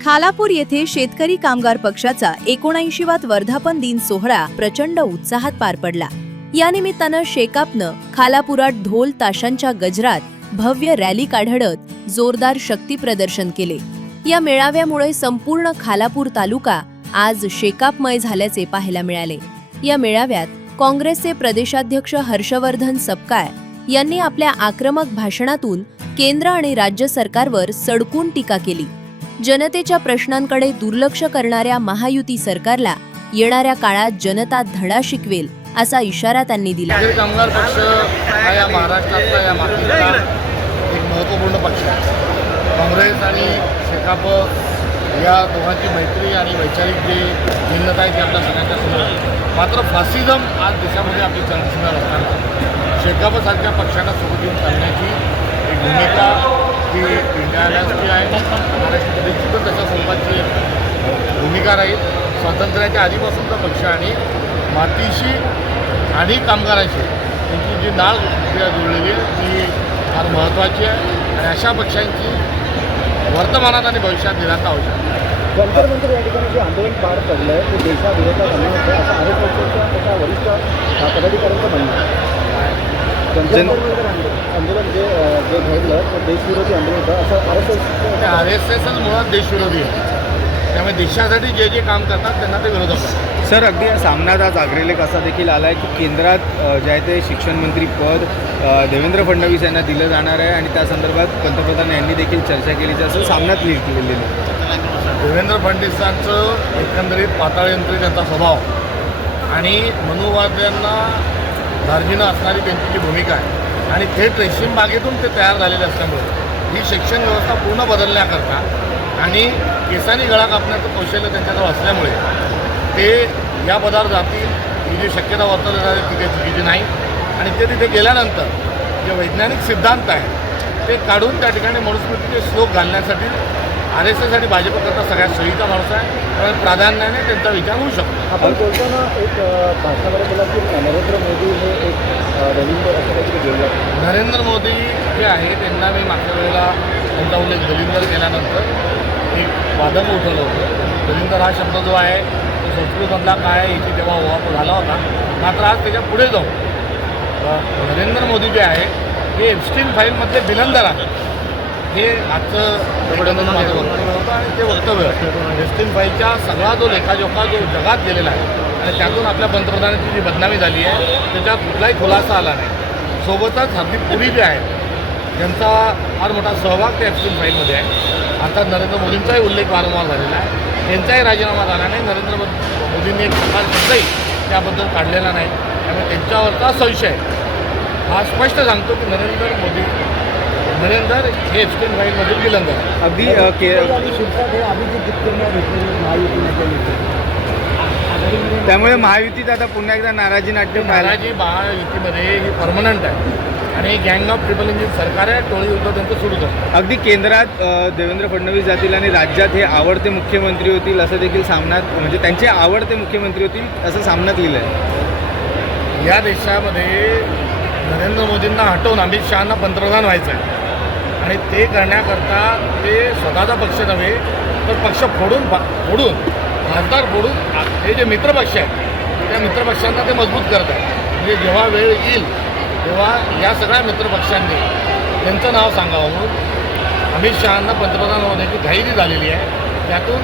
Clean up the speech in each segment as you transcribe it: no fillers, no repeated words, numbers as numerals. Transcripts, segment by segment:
खालापूर येथे शेतकरी कामगार पक्षाचा 79वा वर्धापन दिन सोहळा प्रचंड उत्साहात पार पडला। या निमित्तानं शेकापनं खालापुरात ढोल ताशांच्या गजरात भव्य रॅली काढत जोरदार शक्ती प्रदर्शन केले। या मेळाव्यामुळे संपूर्ण खालापूर तालुका आज शेकापमय झाल्याचे पाहायला मिळाले। या मेळाव्यात काँग्रेसचे प्रदेशाध्यक्ष हर्षवर्धन सपकाळ यांनी आपल्या आक्रमक भाषणातून केंद्र आणि राज्य सरकारवर सडकून टीका केली। जनतेच्या प्रश्नांकडे दुर्लक्ष करणाऱ्या महायुती सरकारला येणाऱ्या काळात जनता धडा शिकवेल असा इशारा त्यांनी दिला। कामगार पक्ष हा या महाराष्ट्रातला या मातीचा एक महत्त्वपूर्ण पक्ष आहे। काँग्रेस आणि शेकाप या दोघांची मैत्री आणि वैचारिक जी भिन्नता आहे ती आपल्या सगळ्यांच्या समोर आहे। मात्र फासिझम आज देशामध्ये आपली चर्चेवर असताना शेकापसारख्या पक्षांना सोबत घेऊन चालण्याची एक भूमिका ही इंडिया अलायन्सची आहे। महाराष्ट्र प्रदेशची पण त्याच्या स्वरूपाची भूमिका राहील। स्वातंत्र्याच्या आधीपासूनचा पक्ष आणि मातीशी आणि कामगारांशी त्यांची जी नाळ जुळलेली आहे ती फार महत्त्वाची आहे आणि अशा पक्षांची वर्तमानात आणि भविष्यात निरांता आवश्यक आहे। जंतर या ठिकाणी जे आंदोलन पार पडलं आहे ते देशाविरोधात होतं असं आरएसएसच्या एका वरिष्ठ पदाधिकाऱ्यांचं म्हणणं आहे। आंदोलन जे घडलं ते देशविरोधी आंदोलन होतं असं आरएसएसच मुळात देशविरोधी आहे। त्यामुळे देशासाठी जे जे काम करतात त्यांना ते विरोधक आहे। सर, अगदी सामनात आज अग्रलेख असा देखील आला आहे की केंद्रात जे आहे ते शिक्षण मंत्री पद देवेंद्र फडणवीस यांना दिलं जाणार आहे आणि त्या संदर्भात पंतप्रधान यांनी देखील चर्चा केली असं सामनात लिहिलेलं आहे। देवेंद्र फडणवीसांचं एकंदरीत पाताळयंत्री त्यांचा स्वभाव आणि मनुवाद्यांना दार्जिनं असणारी त्यांची जी भूमिका आहे आणि थेट रेशीम बागेतून ते तयार झालेले असल्यामुळे ही शिक्षण व्यवस्था पूर्ण बदलण्याकरता आणि केसांनी गळा कापण्याचं कौशल्य त्यांच्याजवळ असल्यामुळे ते या पदावर जातील ही जी शक्यता वर्तवली जाते ती काही चुकीची नाही। आणि ते तिथे गेल्यानंतर जे वैज्ञानिक सिद्धांत आहे ते काढून त्या ठिकाणी मनुस्मृतीचे श्लोक घालण्यासाठी आरएसएस आणि भाजपकरता सगळ्यात सोयीचा माणूस आहे। कारण प्राधान्याने त्यांचा विचार होऊ शकतो। आपण बोलताना एक भाषणामध्ये बोला की नरेंद्र मोदी हे एक दलिंद असं काहीतरी बोललं। नरेंद्र मोदी जे आहे त्यांना मी मागच्या वेळेला त्यांचा उल्लेख दलिंदर केल्यानंतर एक वादन उठवलं होतं। दलिंदर हा शब्द जो आहे तो संस्कृतमधला काय याची तेव्हा वापर झाला होता। मात्र आज त्याच्या पुढे जाऊन नरेंद्र मोदी जे आहे हे एप्स्टीन फाईलमधले बिलंदर आहे हे आजचं माझं वक्तव्य होतं आणि ते वक्तव्य एप्स्टीन फाईलच्या सगळा जो लेखाजोखा जो जगात गेलेला आहे आणि त्यातून आपल्या पंतप्रधानांची जी बदनामी झाली आहे त्याच्यात कुठलाही खुलासा आला नाही। सोबतच हरदीप पुरी जे आहेत त्यांचा फार मोठा सहभाग त्या एप्स्टीन फाईलमध्ये आहे। आता नरेंद्र मोदींचाही उल्लेख वारंवार झालेला आहे। त्यांचाही राजीनामा झाला नाही। नरेंद्र मोदींनी एक प्रकार शब्दही त्याबद्दल काढलेला नाही। त्यामुळे त्यांच्यावरचा संशय हा स्पष्ट सांगतो की नरेंद्र हे एप्स्टीन फाईलमध्ये बिलंदर आहे। अगदी त्यामुळे महायुतीत आता पुन्हा एकदा नाराजी नाट्य नाराजी महायुतीमध्ये ही परमनंट आहे आणि गँग ऑफ ट्रिपल इंजिन सरकार आहे। टोळी युद्ध त्यांचं सुरूच आहे। अगदी केंद्रात देवेंद्र फडणवीस जातील आणि राज्यात हे आवडते मुख्यमंत्री होतील असं देखील सामनात म्हणजे त्यांचे आवडते मुख्यमंत्री होतील असं सामनात लिहिलं आहे। या देशामध्ये नरेंद्र मोदींना हटवून अमित शहांना पंतप्रधान व्हायचं आहे आणि ते करण्याकरता ते स्वतःचा पक्ष नव्हे तर पक्ष फोडून खासदार फोडून हे जे मित्रपक्ष आहेत त्या मित्रपक्षांना ते मजबूत करत आहेत। म्हणजे जेव्हा वेळ येईल तेव्हा या सगळ्या मित्रपक्षांनी त्यांचं नाव सांगावं म्हणून अमित शहांना पंतप्रधान होण्याची घाई जी झालेली आहे त्यातून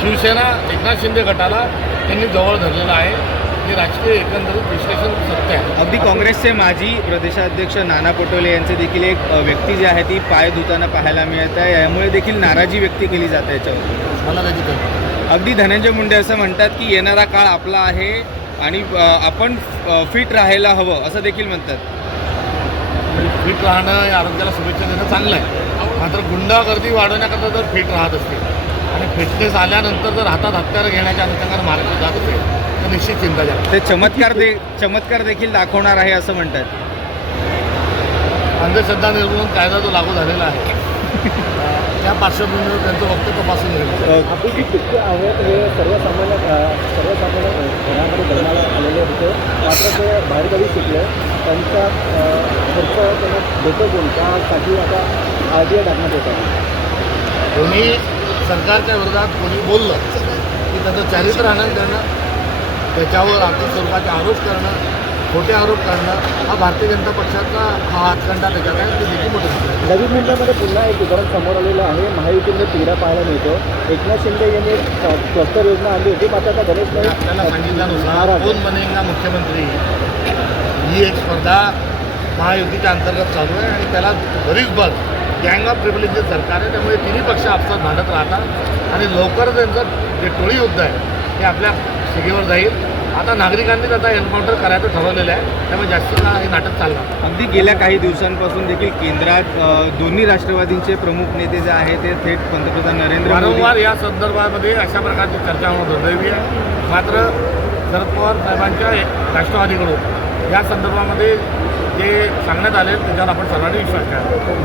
शिवसेना एकनाथ शिंदे गटाला त्यांनी जवळ धरलेलं आहे। हे राजकीय एकंदरीत विश्लेषण सत्य आहे। अगदी काँग्रेसचे माजी प्रदेशाध्यक्ष नाना पटोले यांचे देखील एक व्यक्ती जी आहे ती पाय धुताना पाहायला मिळत आहे। यामुळे देखील नाराजी व्यक्त केली जाते याच्यावर मला त्याची कल्पना। अगदी धनंजय मुंडे असं म्हणतात की येणारा काळ आपला आहे आणि आपण फिट राहायला हवं असं देखील म्हणतात। फिट राहणं या आरोग्याला शुभेच्छा देणं चांगलं आहे। मात्र गुंडागर्दी वाढवण्याकरता जर फिट राहत असतील आणि फिटनेस आल्यानंतर जर हातात हत्यार घेण्याच्या अनुषंगाने मार्ग जात असेल तर निश्चित चिंता झाली। ते चमत्कार देखील दाखवणार आहे असं म्हणतात। अंधश्रद्धा निर्मूलन कायदा जो लागू झालेला आहे त्या पार्श्वभूमीवर त्यांचं वक्तव्य तपासून घेईल। आपली जी पिक्चर आहेत हे सर्वसामान्य घरामध्ये जन्माला आलेले होते मात्र ते बाहेरगावी शिकले त्यांचा खर्च त्यांना देतो कोण त्यासाठी आता RTI टाकण्यात येत आहे। दोन्ही सरकारच्या विरोधात कोणी बोललं की त्याचं चारित्र्य हनन करणं, त्याच्यावर आर्थिक स्वरूपाचे आरोप करणं, खोटे आरोप करणं हा भारतीय जनता पक्षाचा हा हातखंडा त्याच्यात आहे. ते देखील मोठं दिसतं. नवी मुंबईमध्ये पुन्हा एक उदाहरण समोर आलेलं आहे. महायुतीमध्ये तिढा पाहायला मिळतो. एकनाथ शिंदे यांनी क्लस्टर योजना आणली होती, मात्र आता गणेश आपल्याला नाईक सांगितल्यानुसार कोण बनेगा मुख्यमंत्री ही एक स्पर्धा महायुतीच्या अंतर्गत चालू आहे आणि त्याला बरीच बघ गँग ऑफ प्रिव्हिलेजेस सरकार आहे. त्यामुळे तिन्ही पक्ष आपसात भांडत राहतात आणि लवकरच त्यांचं जे टोळी युद्ध आहे ते आपल्या शिगेवर जाईल. आता नागरिकांनी त्याचा एन्काउंटर करायचं ठरवलेलं आहे, त्यामुळे जास्त काळ हे नाटक चालणार. अगदी गेल्या काही दिवसांपासून देखील केंद्रात दोन्ही राष्ट्रवादींचे प्रमुख नेते जे आहेत ते थेट पंतप्रधान नरेंद्र मोदी वारंवार या संदर्भामध्ये अशा प्रकारची चर्चा होणं दुर्दैवी आहे. मात्र शरद पवार साहेबांच्या राष्ट्रवादीकडून या संदर्भामध्ये जे सांगण्यात आले त्याच्यावर आपण सर्वांनी विश्वास ठेवावा.